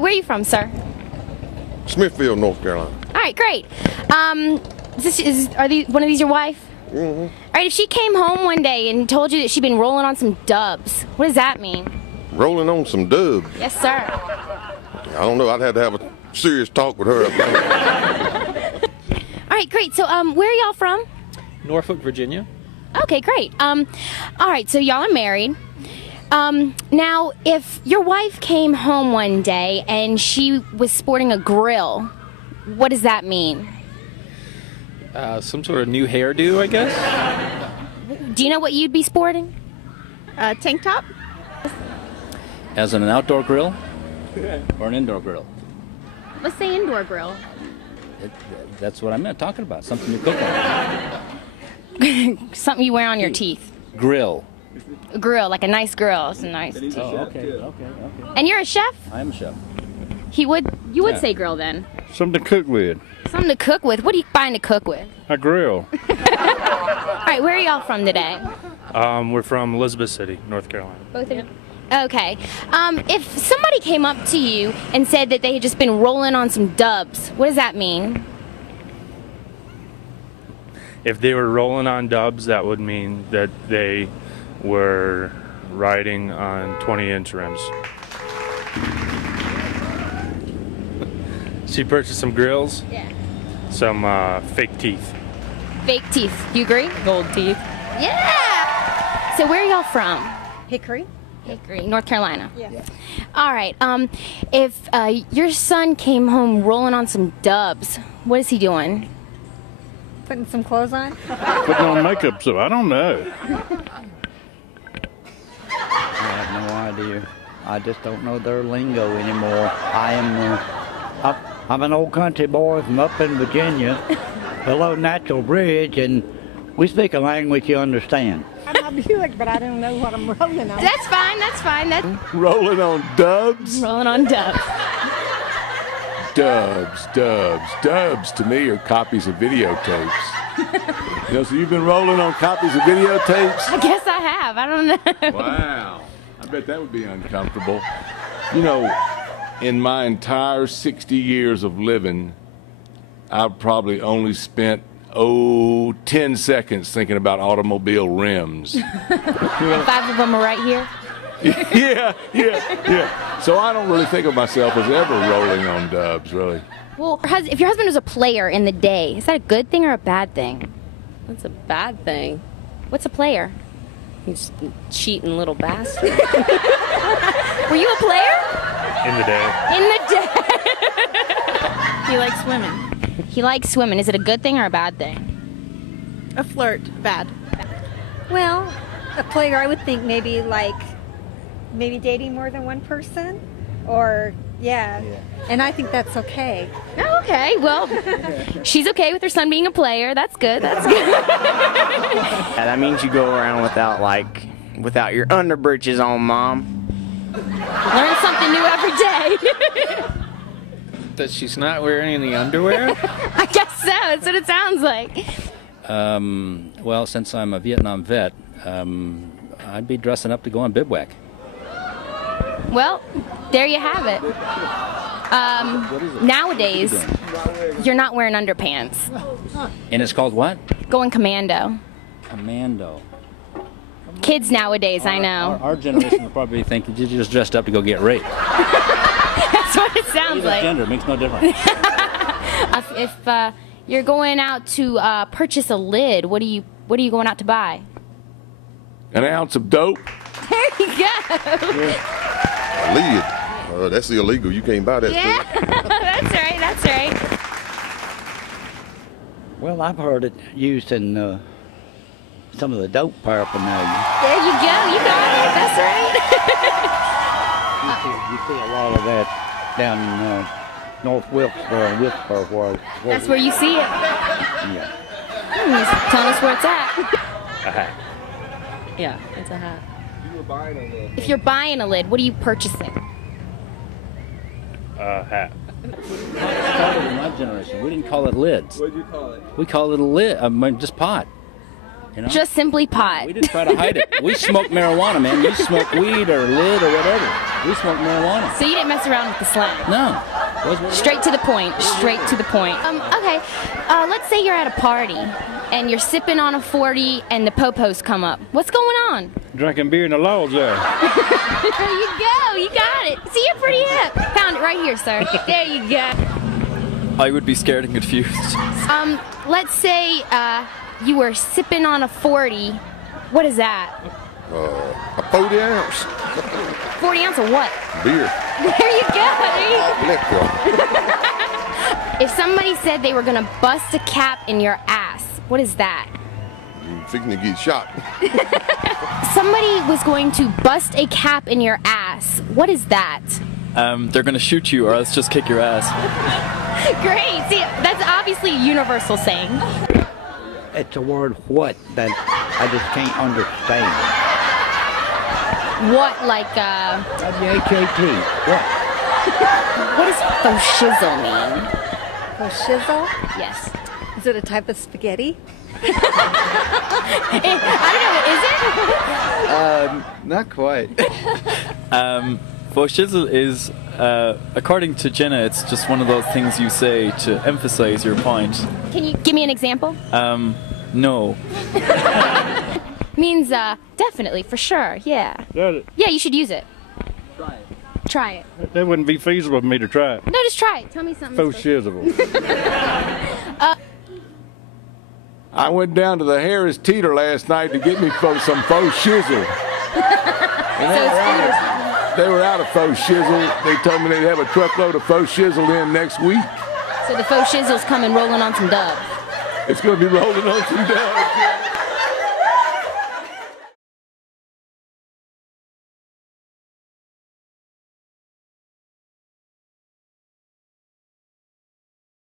right, where are you from, sir? Smithfield, North Carolina. All right, great. One of these your wife? Mm-hmm. All right, if she came home one day and told you that she'd been rolling on some dubs, what does that mean? Rolling on some dubs. Yes, sir. I don't know. I'd have to have a serious talk with her. All right, great. So, where are y'all from? Norfolk, Virginia. Okay, great. All right, so y'all are married. Now, if your wife came home one day and she was sporting a grill, what does that mean? Some sort of new hairdo, I guess. Do you know what you'd be sporting? Tank top? As an outdoor grill or an indoor grill? Let's say indoor grill. That's what I meant talking about. Something you cook on. Something you wear on your teeth. Grill. A grill, like a nice grill. It's a nice teeth. Oh, okay. And you're a chef? I am a chef. You would say grill then. Something to cook with. Something to cook with. What are you buying to cook with? A grill. All right, where are y'all from today? We're from Elizabeth City, North Carolina. Both of you? Okay. If somebody came up to you and said that they had just been rolling on some dubs, what does that mean? If they were rolling on dubs, that would mean that they were riding on 20-inch rims. She purchased some grills, some fake teeth. Fake teeth. Do you agree? Gold teeth. Yeah! So where are y'all from? Hickory. Hickory, North Carolina. Yeah. All right. If your son came home rolling on some dubs, what is he doing? Putting some clothes on? Putting on makeup, so I don't know. I have no idea. I just don't know their lingo anymore. I'm an old country boy from up in Virginia, below Natural Bridge, and we speak a language you understand. I'm a Buick, but I don't know what I'm rolling on. That's fine. That's fine. Rolling on dubs? Rolling on dubs. Dubs to me are copies of videotapes. You know, so you've been rolling on copies of videotapes? I guess I have. I don't know. Wow. I bet that would be uncomfortable. You know, in my entire 60 years of living, I've probably only spent 10 seconds thinking about automobile rims. And 5 of them are right here? Yeah. So I don't really think of myself as ever rolling on dubs, really. Well, if your husband was a player in the day, is that a good thing or a bad thing? That's a bad thing. What's a player? He's a cheating little bastard. Were you a player? In the day. In the day. He likes swimming. He likes swimming. Is it a good thing or a bad thing? A flirt. Bad. Well, a player, I would think maybe dating more than one person, or yeah. And I think that's okay. Oh, okay. Well, she's okay with her son being a player. That's good. That's good. Yeah, that means you go around without your underbreeches on, Mom. Learn something new every day. That she's not wearing any underwear? I guess so. That's what it sounds like. Well, since I'm a Vietnam vet, I'd be dressing up to go on bivouac. Well, there you have it. Nowadays, you're not wearing underpants. And it's called what? Going commando. Commando. Kids nowadays, I know. Our generation would probably think that you just dressed up to go get raped. That's what it sounds like. Gender makes no difference. If you're going out to purchase a lid, what are you going out to buy? An ounce of dope. There you go. A lid. That's illegal. You can't buy that stuff. That's right. Well, I've heard it used in some of the dope paraphernalia. There you go. You got it. That's right. You see a lot of that down in North Wilkesboro. That's where you see it. Yeah. Just telling us where it's at. A hat. Yeah, it's a hat. If you're buying a lid, what are you purchasing? A hat. Started in my generation. We didn't call it lids. What did you call it? We called it a lid, just pot. You know? Just simply pot. We didn't try to hide it. We smoked marijuana, man. You smoke weed or lid or whatever. We smoke marijuana. So you didn't mess around with the slang. No. Straight to the point. Straight to the point. Okay. Let's say you're at a party and you're sipping on a 40 and the popos come up. What's going on? Drinking beer in the laws there. There you go. You got it. See, you're pretty hip. Found it right here, sir. There you go. I would be scared and confused. Let's say you were sipping on a 40. What is that? A 40 ounce 40 ounce of what? beer. There you go. Liquor. If somebody said they were gonna bust a cap in your ass, what is that? You fixing to get shot. Somebody was going to bust a cap in your ass. What is that? They're gonna shoot you or else just kick your ass. Great. See, that's obviously a universal saying. It's a word what that I just can't understand. What, like, W-H-A-T. What? what does faux shizzle mean? Oh, shizzle? Yes. Is it a type of spaghetti? I don't know, is it? Not quite. Faux shizzle is, according to Jenna, it's just one of those things you say to emphasize your point. Can you give me an example? No. Means, definitely, for sure, yeah. That, Yeah, you should use it. Try it. that wouldn't be feasible for me to try it. No, just try it. Tell me something. Faux shizzle. I went down to the Harris Teeter last night to get me some faux shizzle. They were out of faux shizzle. They told me they'd have a truckload of faux shizzle in next week. So the faux shizzle's coming rolling on some dubs. It's going to be rolling on some dogs.